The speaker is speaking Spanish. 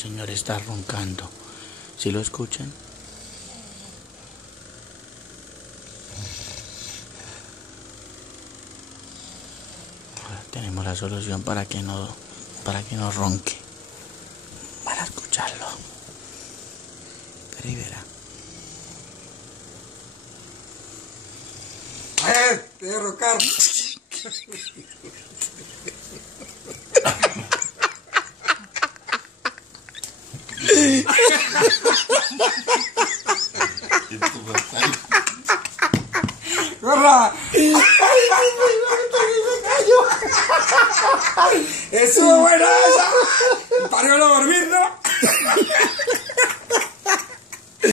señor está roncando. ¿Sí lo escuchan? Ahora tenemos la solución para que no ronque. Para escucharlo. Rivera. De roncar. ¡Corra! ¡Eso es buena!